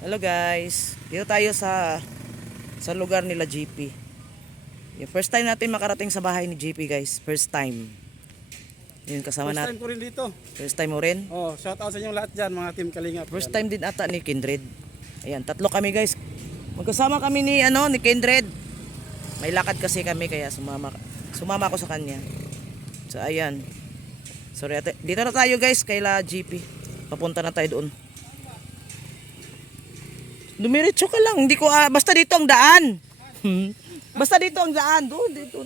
Hello guys, dito tayo sa lugar nila GP. Yung first time natin makarating sa bahay ni GP guys, first time. Yun kasama First natin. time ko rin dito. First time mo rin? Oh, shout out sa inyong lahat dyan, mga team Kalingap. First time din ata ni Kindred. Ayan, tatlo kami guys. Magkasama kami ni Kindred. May lakad kasi kami kaya sumama ako sa kanya. So ayan. Sorry ate. Dito na tayo guys kayla GP. Papunta na tayo doon. Dumiretso ka lang. Hindi ko basta dito ang daan. Basta dito ang daan. Doon dito.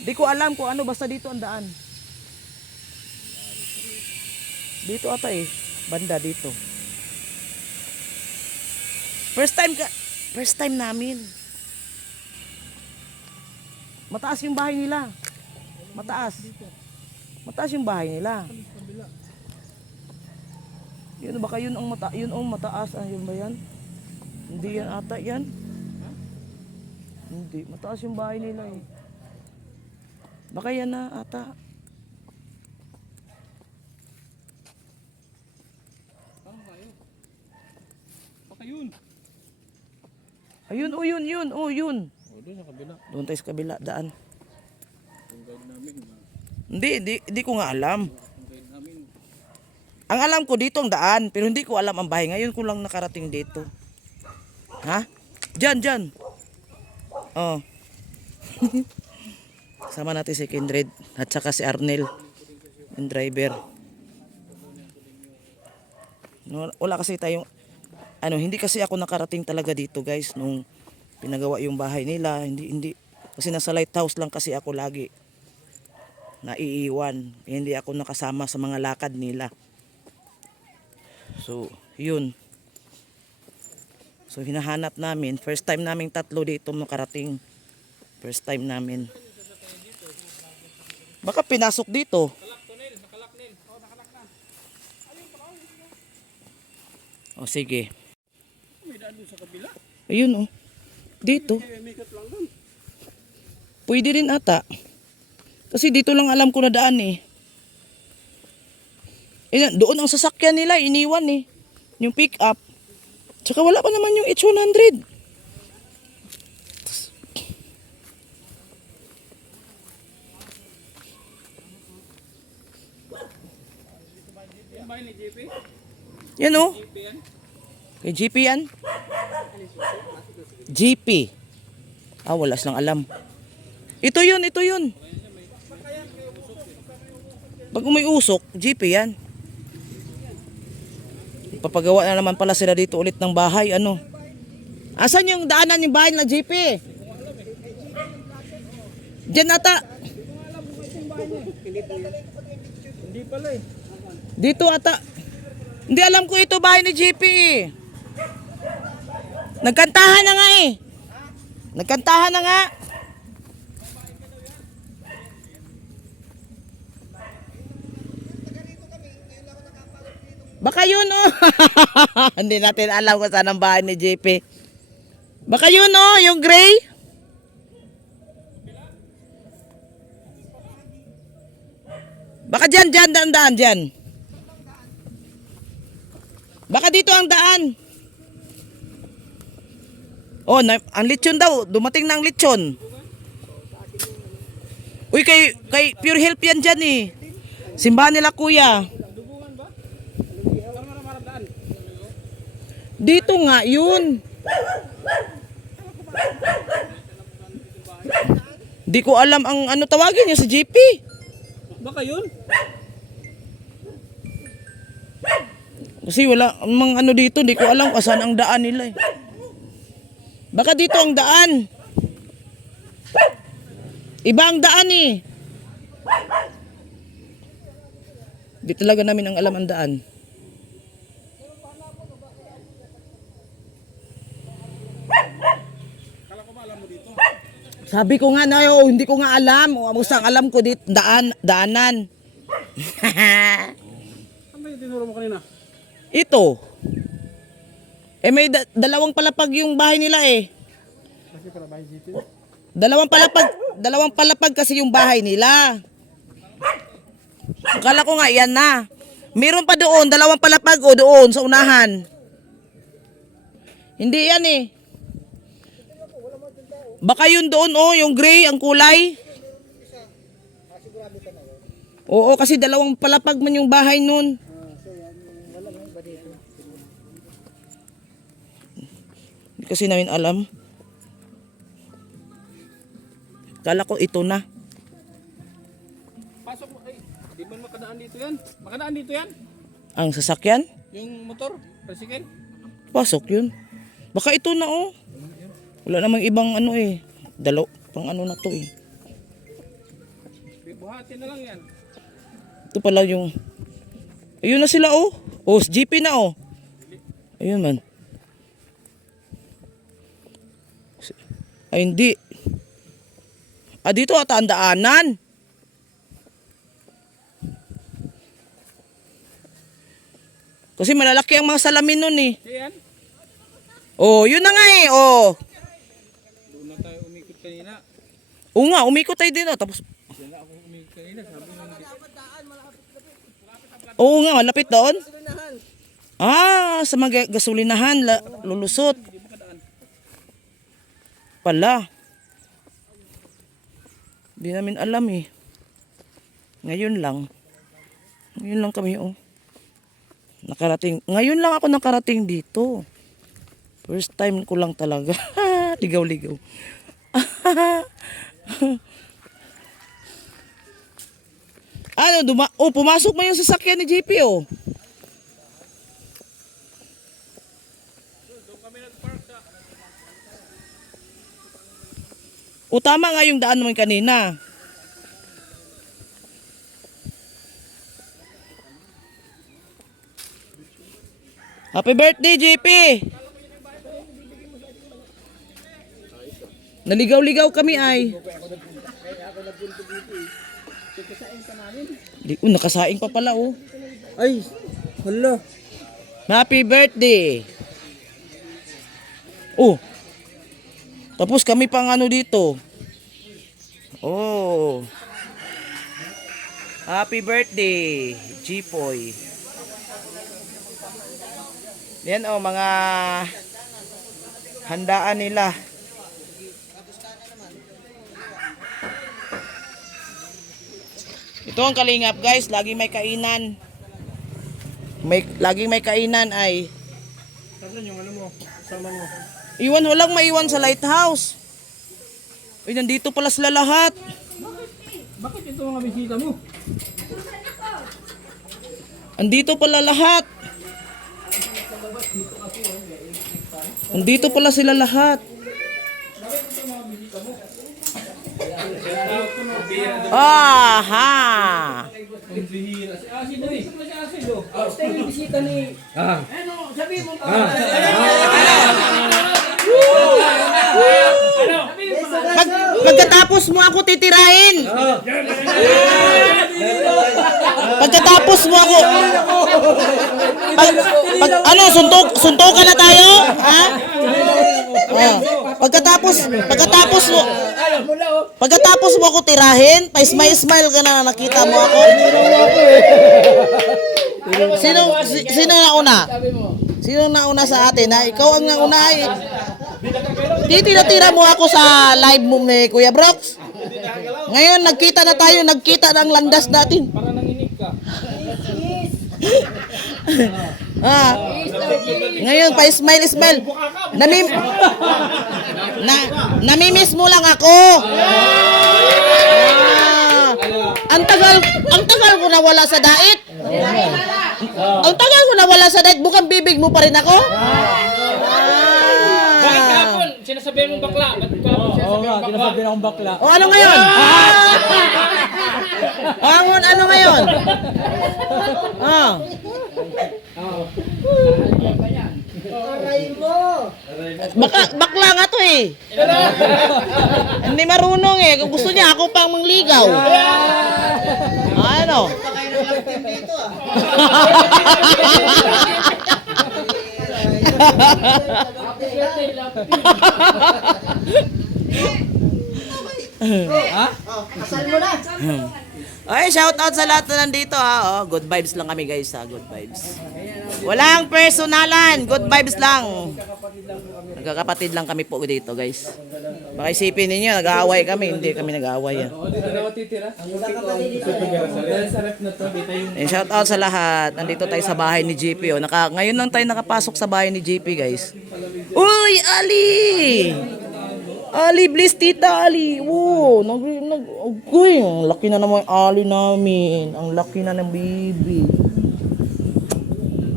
Hindi ko alam kung ano basta dito ang daan. Dito ata banda dito. First time namin. Mataas yung bahay nila. Mataas yung bahay nila. Yun baka yun ang mataas yun ba yan? Hindi yan ata yan. Hindi, mataas yung bahay nila Baka yan na ata. Baka yun. Ayun, yun. Doon sa kabila. Doon tayo sa kabila, daan. Yung guide namin. Hindi ko nga alam. Ang alam ko dito ang daan, pero hindi ko alam ang bahay. Ngayon ko lang nakarating dito. Ha? Diyan. Oh. Sama natin si Kindred at saka si Arnel, yung driver. Wala kasi tayong hindi kasi ako nakarating talaga dito guys nung pinagawa yung bahay nila. Hindi kasi nasa lighthouse lang kasi ako lagi. Naiiwan. Hindi ako nakasama sa mga lakad nila. So, yun. So, hinahanap namin. First time naming tatlo dito makarating. First time namin. Baka pinasok dito. O, sige. May daan doon sa kabila. Ayun, dito. Pwede rin ata. Kasi dito lang alam ko na daan doon ang sasakyan nila, iniwan yung pick up. Tsaka wala pa naman yung H100. Yung bahay ni JP? Yan Kay GP yan? GP. Wala silang alam. Ito yun. Pag may usok, GP yan. Papagawa na naman pala sila dito ulit ng bahay. Asan yung daanan yung bahay ng GP? Diyan ata. Hindi pala Dito ata. Hindi alam ko ito bahay ni GP Nagkantahan na nga Nagkantahan na nga. Baka yun Hindi natin alam kung saan ang bahay ni JP. Baka yun yung gray. Baka dyan, daan dyan. Baka dito ang daan. Ang lechon daw. Dumating na ang lechon. Uy, kay Pure Health yan dyan Simbahan nila kuya. Dito nga, yun. Di ko alam ang tawagin niya sa JP. Baka yun? Kasi wala mang dito, di ko alam kung saan ang daan nila Baka dito ang daan. Iba ang daan Di talaga namin ang alam ang daan. Sabi ko nga hindi ko nga alam. Ang alam ko dito daanan. Ano yung tinuro mo kanina? Ito. May dalawang palapag yung bahay nila Kasi pala bahay JP. Dalawang palapag kasi yung bahay nila. Akala ko nga yan na. Meron pa doon, dalawang palapag doon sa unahan. Hindi yan eh. Baka yun doon oh, yung gray, ang kulay. Oo, kasi dalawang palapag man yung bahay nun. Hindi kasi namin alam. Kala ko ito na. Pasok mo. Ay, di man makadaan dito yan. Makadaan dito yan. Ang sasakyan? Yung motor. Tricycle. Pasok yun. Baka ito na oh. Wala namang ibang ano eh. Pang ano na to eh. Buhatin na lang yan. Ito pala yung... Ayun na sila oh. Oh, GP na oh. Ayun man. Ay hindi. Ah, dito ata ang daanan. Kasi malalaki ang mga salamin nun eh. Yan. Oh, yun na nga eh. Oh. Doon na tayo umikot kanina. Oo nga, umikot tayo din oh. Tapos... Yan na ako umikot kanina. Sabi mo hindi. Oo nga, malapit doon. Ah, sa mga gasolinahan, lulusot. Pala. Di namin alam eh. Ngayon lang. Ngayon lang kami oh. Nakarating. Ngayon lang ako nakarating dito. First time ko lang talaga. Ligaw-ligaw. Ano, pumasok mo yung sasakyan ni JP oh. O tama nga yung daan naman kanina. Happy birthday, JP! Naligaw-ligaw kami ay. Nakasaing pa pala oh. Ay, hala. Happy birthday! Oh. Tapos kami pang ano dito. Oh. Happy birthday, Jipoy. Yan oh, mga handaan nila. Ito ang kalingap guys, laging may kainan. Laging may kainan ay. Saan yung ano mo? Sama mo. Walang maiwan sa lighthouse. Ay, nandito pala sila lahat. Bakit ito mga bisita mo? Andito pala lahat. Andito pala sila lahat. Aha! Ang bihira. Si Asid doon eh. Si Asid doon. Ito yung bisita ni... Ano? Sabi mo. Pagkatapos mo ako titirahin. Pagkatapos mo ako. Ano, suntukan na tayo? Ha? Pagkatapos mo ako tirahin, pa-smile ka na, nakita mo ako. Sino nauna? Sino nauna sa atin? Ha? Ikaw ang nauna eh. Tira mo ako sa live mo ni Kuya Brox. Ngayon nagkita na tayo, nagkita ng landas natin. Para nanginig ka. Ngayon pa smile. Namimiss mo lang ako. Ang tagal ko nawala sa dait. Ang tagal ko nawala sa dait, bukang bibig mo pa rin ako. Bakit kahapon? Sinasabihan mong bakla. Ba't kahapon sinasabihan mong bakla? O ano ngayon? Ano ngayon? Bakla nga to eh. Hindi marunong eh. Kung gusto niya, ako pang mangligaw. Ano? Kasal mo na. Ay, shout out sa lahat na nandito ha. Oh, good vibes lang kami guys ha. Good vibes. Walang personalan. Good vibes lang. Nagkakapatid lang kami po dito, guys. Baka isipin ninyo, nag-aaway kami. Hindi kami nag-aaway. Oo, dito na ako titira. Ang dahil sa rep na to, dito yung... Shout out sa lahat. Nandito tayo sa bahay ni JP. Oh. Ngayon lang tayo nakapasok sa bahay ni JP, guys. Uy, Ali! Ali, bless tita Ali. Wow, uy, ang laki na naman yung Ali namin. Ang laki na ng baby.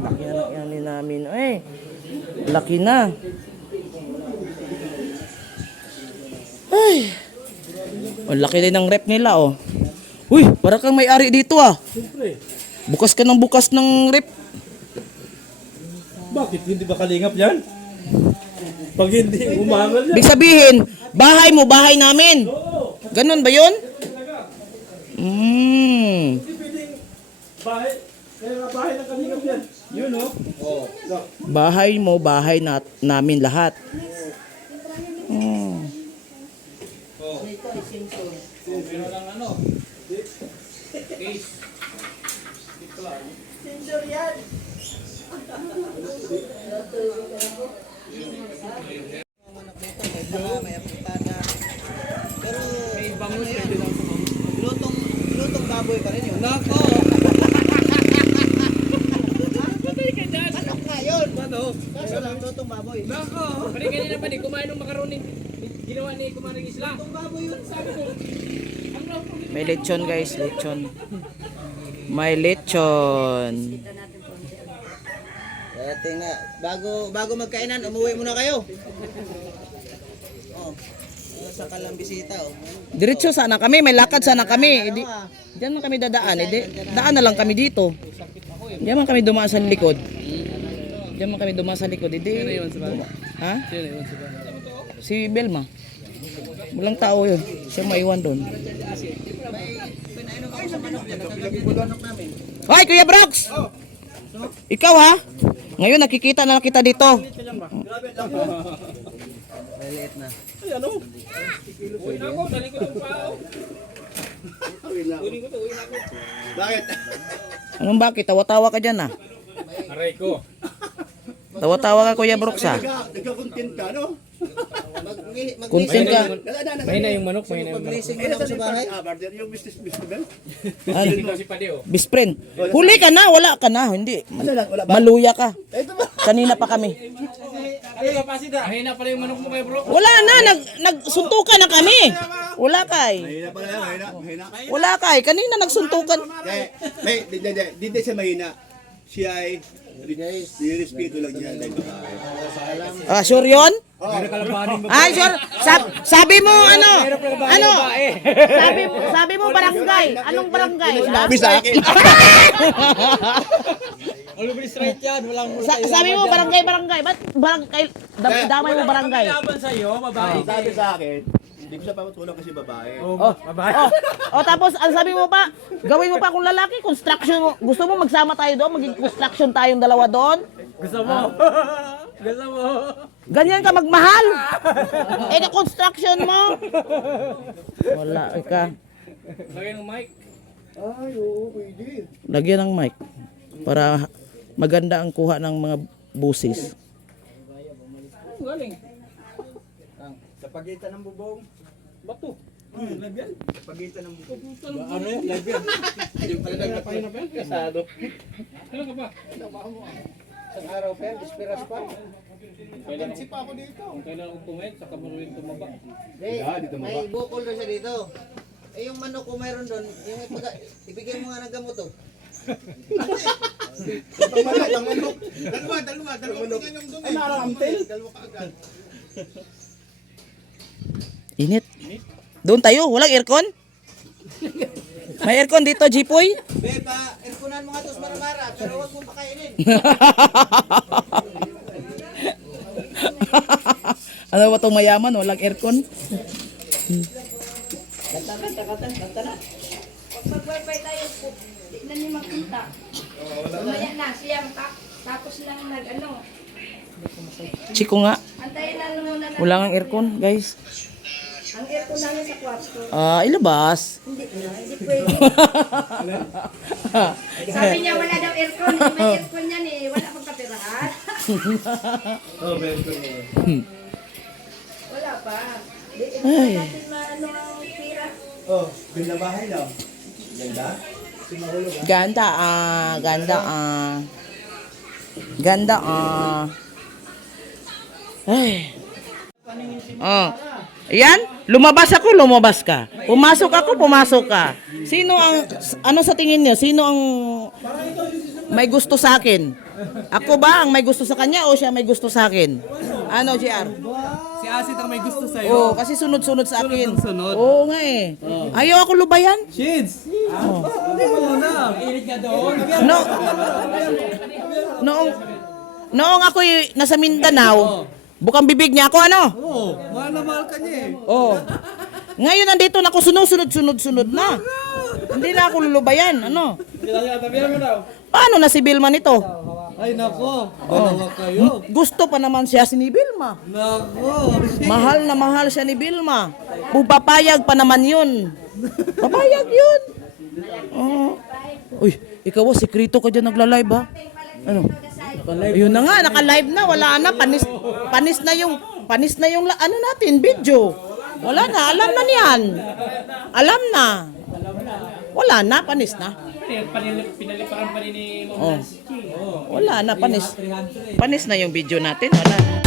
Laki na ng Ali namin. Eh, laki na. Ay. Ang laki din ng rep nila, oh. Uy, para kang may-ari dito, ah. Siyempre. Bukas ka ng bukas ng rep. Bakit? Hindi ba kalingap yan? Pag hindi, umangal yan. Ibig sabihin, bahay mo, bahay namin. Ganun ba yun? Hindi pwedeng bahay. Kaya nga bahay ng kalingap yan. Yun, oh. Oo. Bahay mo, bahay namin lahat. Mm. Pero lang ano? Case. May apuntada. Pero May bangus pwede lang sa bangus. lutong baboy pa rin yun. Nako! Manok nga yun. Ano? Kaso lang, lutong baboy. Nako! Pari kanina pa di kumain ng macaroni. Ginawa ni Kumaring Isla. Baboy yun. Sabi ko, May lechon, guys, lechon. May lechon. Dati nga, bago magkainan, umuwi muna kayo. Oh, sa kalambisita, oh. Diretso sana kami, may lakad sana kami. Diyan man kami dadaan. Daan na lang kami dito. Diyan man kami dumaan sa likod. Diyan man kami dumaan sa likod. Ha? Si Belma. Walang tao yun. Siya maiwan doon. Hoy, Kuya Brox! Ikaw ha? Ngayon nakikita na kita dito. Maliit na. uwi na ako, dali ko yung pao. Uwi na ako. Bakit? Anong bakit? Tawa-tawa ka dyan ah. Aray ko. Tawa-tawa ka Kuya Brox ha. Nagka-content ka, no? Content ka. Mahina yung manok, mahina yung manok. Mag-leasing mo na sa bahay. Partner, yung Mr. Bell? Ano? Dito si Padeo. Best friend. Huli ka na, wala ka na. Hindi. Wala ba? Maluya ka. Kanina pa kami. Mahina pala yung manok mo kayo, bro. Wala na, nagsuntukan na kami. Wala kay. Mahina pala yan, mahina. Wala kay. Kanina nagsuntukan. Hindi siya mahina. Siya ay nirespeto lang niya. Ah, sure yun? Ay, sure. Sabi mo ano? Ano? Sabi mo barangay. Anong barangay? Sabi sa akin. Sabi mo barangay. Ba't barangay? Damay mo barangay. Laban sa'yo, babae. Sabi sa akin, hindi ko siya papatulong kasi babae. Babae. Tapos ang sabi mo pa, gawin mo pa kung lalaki, construction mo. Gusto mo magsama tayo doon, maging construction tayong dalawa doon? Gusto mo? Gusto mo? Ganyan ka magmahal. Construction mo. Wala ka. Lagyan ng mic. Ay, oo, pwede. Lagyan ng mic para maganda ang kuha ng mga busis. Galing. Sa pagitan ng bubong. Bato. Sa pagitan ng bubong. Ano yan? Live yan. Yung pala nagpapahin na pa yan. Kasado. Ano ka ba? Isang araw pa yan, dispiras pa. Kailan pa ako dito. Kung kailan ako pumayat, saka maruhin tumaba. May bukol doon siya dito. Eh yung manok ko mayroon doon, ibigay mo nga ng gamot, oh. Dalawa. Tingnan yung dumi. Ay, nararamtil. Dalawa ka agad. Init. Doon tayo, walang aircon? May aircon dito, Jipoy? Beba, erkunan mo nga tos maramara, pero huwag mong pakainin. Ano ba itong mayaman, walang aircon? Kanta na. Mag-wifi tayo po. Di na niyo makita. Mamaya na siya tapos lang nag-ano. Chiko nga, Antayin na muna na. wala kang aircon, guys. Ang aircon namin sa kwarto. Ilabas. Hindi pwede. Sabi niya wala daw aircon. May aircon yan eh. Wala Oh, very good. Wala pa. Di, Ay. natin maano ang pira. Oh, ganda bahay daw. Ganda? Si Mahulog ah. Ganda Ganda Ay. Ayan, lumabas ako, lumabas ka. Pumasok ako, pumasok ka. Sino ang, ano sa tingin niyo? Sino ang may gusto sa akin? Ako ba ang may gusto sa kanya o siya may gusto sa akin? Ano, JR? Si Asit ang may gusto sa'yo. Oo, kasi sunod-sunod sa akin. Sunod. Oo nga eh. Ayaw ako lubayan. Shids! Hindi mo na. Ilit ka doon. No. Noong ako nasa Mindanao, bukang bibig niya ako, ano? Oo, mahal na mahal ka niya eh. Oh. Ngayon nandito na ako sunod na. Hindi na ako lulubayan, ano? Tabihan mo daw. Paano na si Bilma nito? Ay nako, dalawa kayo. Gusto pa naman siya si ni Bilma. Nako. Mahal na mahal siya ni Bilma. Pupapayag pa naman yun. Papayag yun. Oh. Uy, ikaw oh, sikrito ka dyan nagla-live ha? Ano? Ayun na nga, naka-live na, wala na, panis na yung ano natin, video. Wala na, alam na niyan. Alam na. Wala na, panis na. Pinaliparan pa rin ni Oh. Wala na, panis. Panis na yung video natin, wala na.